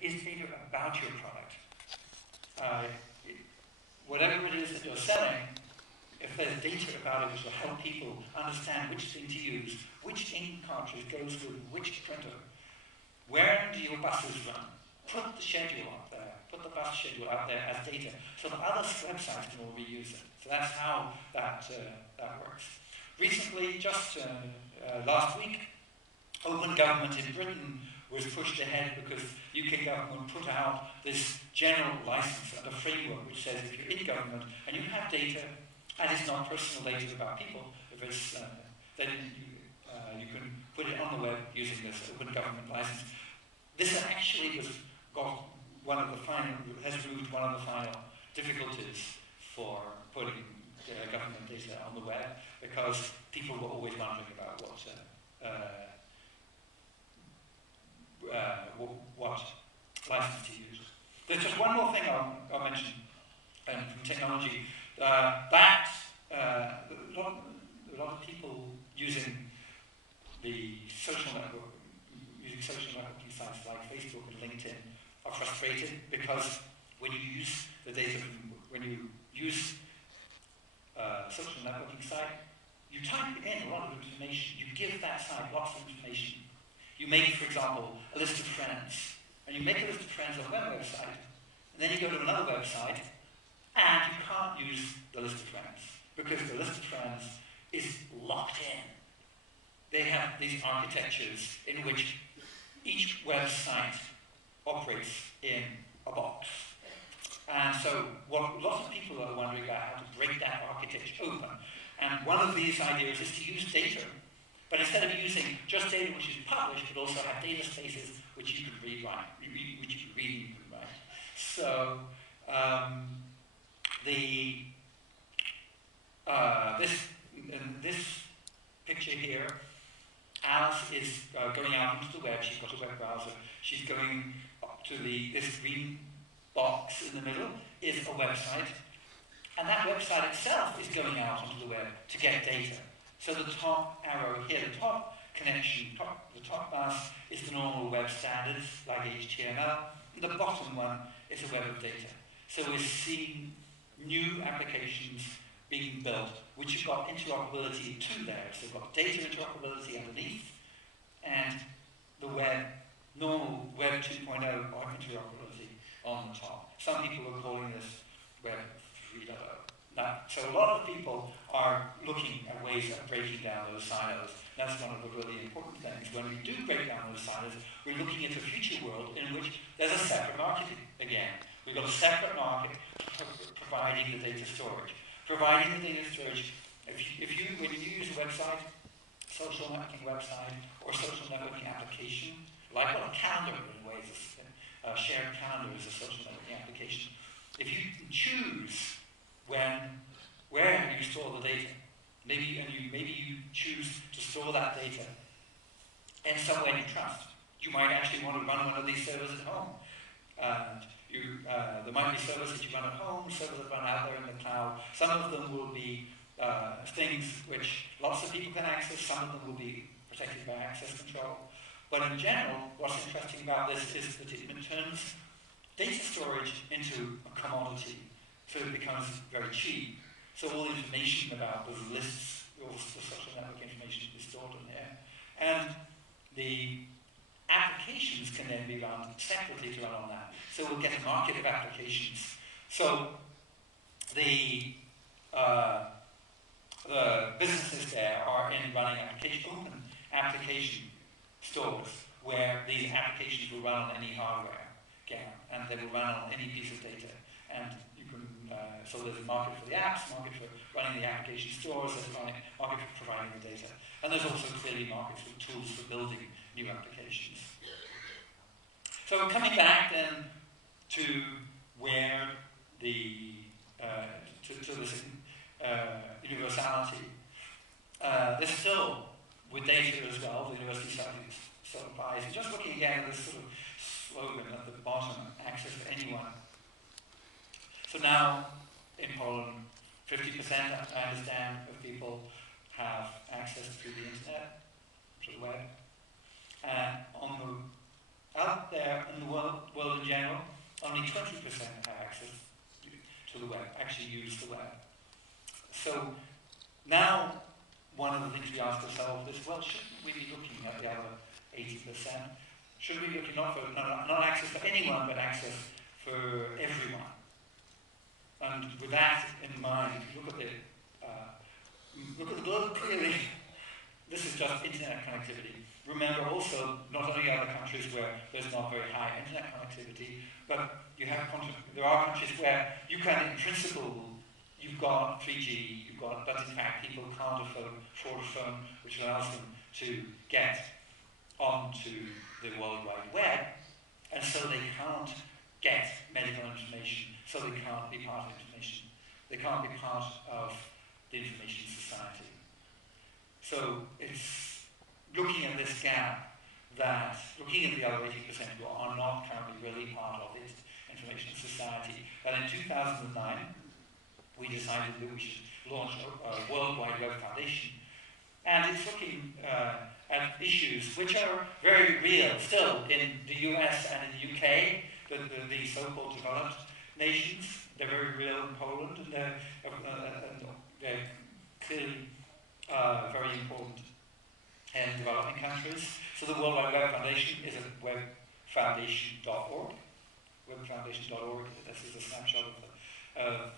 is data about your product. Whatever it is that you're selling, if there's data about it which will help people understand which thing to use, which ink cartridge goes with which printer, where do your buses run, put the schedule up there, put the bus schedule out there as data, so that other websites can all reuse it. So that's how that works. Recently, just last week, Open Government in Britain was pushed ahead because UK government put out this general license and a framework which says if you're in government and you have data and it's not personal data about people, if it's, then you can put it on the web using this Open Government license. This actually has removed one of the final difficulties for putting government data on the web, because people were always wondering about what license to use. There's just one more thing I'll mention from technology. A lot of people using social networking sites like Facebook and LinkedIn are frustrated because when you use the data when you use a social networking site, you type in a lot of information. You give that site lots of information. You make, for example, a list of friends, and you make a list of friends on one website, and then you go to another website, and you can't use the list of friends because the list of friends is locked in. They have these architectures in which each website operates in a box. And so what lots of people are wondering about how to break that architecture open. And one of these ideas is to use data, but instead of using just data which is published, but also have data spaces which you can read, which you can read and you can write. So this picture here, Alice is going out into the web. She's got a web browser. She's going up to this green box in the middle is a website, and that website itself is going out onto the web to get data. So the top arrow here, the top connection, the top bus is the normal web standards like HTML, and the bottom one is a web of data. So we're seeing new applications being built which have got interoperability to there. So we've got data interoperability underneath, and the normal Web 2.0 interoperability on the top. Some people are calling this Web 3.0. Now, so a lot of people are looking at ways of breaking down those silos. That's one of the really important things. When we do break down those silos, we're looking at a future world in which there's a separate market again. We've got a separate market providing the data storage. Providing the data storage, when you use a website, social networking website, or social networking application, like a calendar in ways, a shared calendar is a social networking application. If you can choose where you store the data, maybe you choose to store that data in somewhere you trust. You might actually want to run one of these servers at home. There might be servers that you run at home, servers that run out there in the cloud. Some of them will be things which lots of people can access. Some of them will be protected by access control. But in general, what's interesting about this is that it turns data storage into a commodity. So it becomes very cheap. So all the information about those lists, all the social network information is stored in there. And the applications can then be run separately to run on that. So we'll get a market of applications. So the businesses there are in running open application stores where these applications will run on any hardware, and they will run on any piece of data. And you can, so there's a market for the apps, market for running the application stores, there's a market for providing the data. And there's also clearly markets with tools for building new applications. So coming back then to where to this universality, there's still, with data as well, the university still applies. And just looking again at this sort of slogan at the bottom, access to anyone. So now, in Poland, 50%, I understand, of people have access to the internet, to the web. out there in the world in general, only 20% have access to the web, actually use the web. So now, one of the things we ask ourselves is, well, shouldn't we be looking at the other 80%? Should we be looking not access for anyone, but access for everyone? And with that in mind, if you look at the globe clearly, this is just internet connectivity. Remember also, not only are there countries where there's not very high internet connectivity, but there are countries where you can, in principle, you've got 3G, but in fact people can't afford a phone which allows them to get onto the World Wide Web, and so they can't get medical information, so they can't be part of information. They can't be part of the information society. So it's looking at this gap, looking at the other 80% who are not currently really part of this information society, that in 2009 we decided that we should launch a World Wide Web Foundation. And it's looking at issues which are very real still in the US and in the UK, the so-called developed nations. They're very real in Poland, and they're clearly very important in developing countries. So the World Wide Web Foundation is at webfoundation.org. Webfoundation.org, this is a snapshot of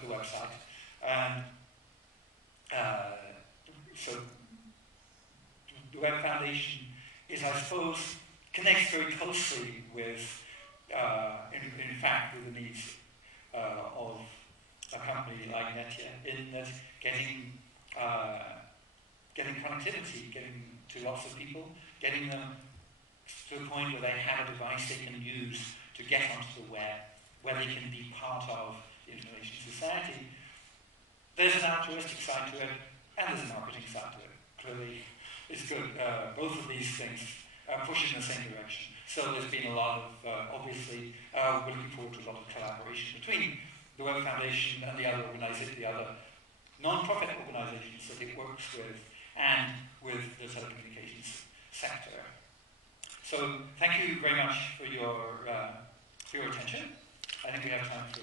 the website. And so the Web Foundation is, I suppose, connects very closely with, in fact, with the needs of a company like Netia, in that getting connectivity, getting to lots of people, getting them to the point where they have a device they can use to get onto the web, where they can be part of the information society. There's an altruistic side to it, and there's a marketing side to it. Clearly, it's good. Both of these things push in the same direction. So there's been a lot of, obviously, we're looking forward to a lot of collaboration between the Web Foundation and the other non-profit organizations that it works with, and with the telecommunications sector. So thank you very much for your attention. I think we have time for